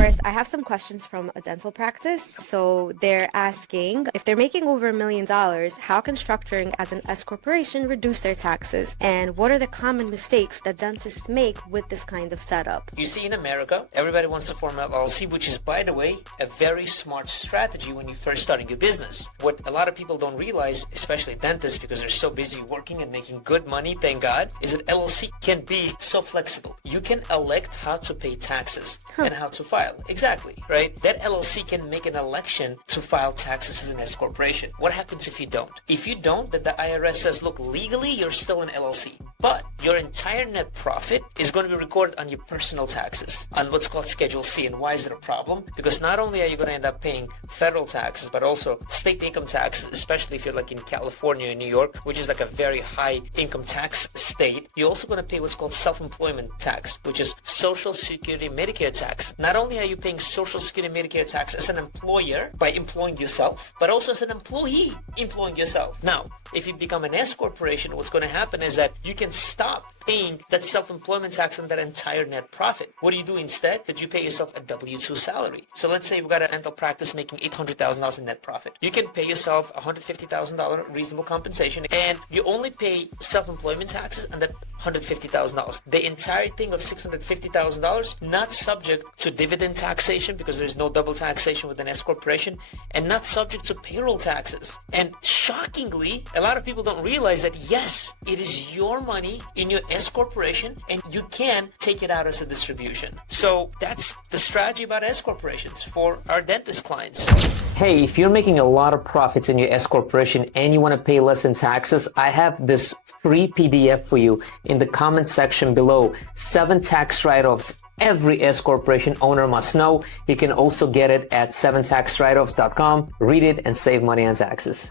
Boris, I have some questions from a dental practice. So they're asking if they're making over $1 million, how can structuring as an S-corporation reduce their taxes? And what are the common mistakes that dentists make with this kind of setup? You see, in America, everybody wants to form an LLC, which is, by the way, a very smart strategy when you're first starting your business. What a lot of people don't realize, especially dentists, because they're so busy working and making good money, thank God, is that LLC can be so flexible. You can elect how to pay taxes and how to file. Exactly, right? That LLC can make an election to file taxes as an S corporation. What happens if you don't? If you don't, then the IRS says, look, legally you're still an LLC, but your entire net profit is going to be recorded on your personal taxes, on what's called Schedule C. And why is that a problem? Because not only are you going to end up paying federal taxes, but also state income taxes, especially if you're like in California or New York, which is like a very high income tax state. You're also going to pay what's called self-employment tax, which is Social Security Medicare tax. Not only are you paying Social Security Medicare tax as an employer by employing yourself, but also as an employee employing yourself. Now, if you become an S corporation, what's going to happen is that you can stop paying that self-employment tax on that entire net profit. What do you do instead? That you pay yourself a W-2 salary. So let's say you've got a dental practice making $800,000 in net profit. You can pay yourself $150,000 reasonable compensation, and you only pay self-employment taxes on that $150,000. The entire thing of $650,000 not subject to dividend taxation, because there's no double taxation with an S corporation, and not subject to payroll taxes. And shockingly, a lot of people don't realize that yes, it is your money in your S corporation, and you can take it out as a distribution. So that's the strategy about S corporations for our dentist clients. Hey, if you're making a lot of profits in your S corporation and you want to pay less in taxes, I have this free PDF for you in the comment section below. 7 tax write-offs every S corporation owner must know. You can also get it at 7taxwriteoffs.com. Read it and save money on taxes.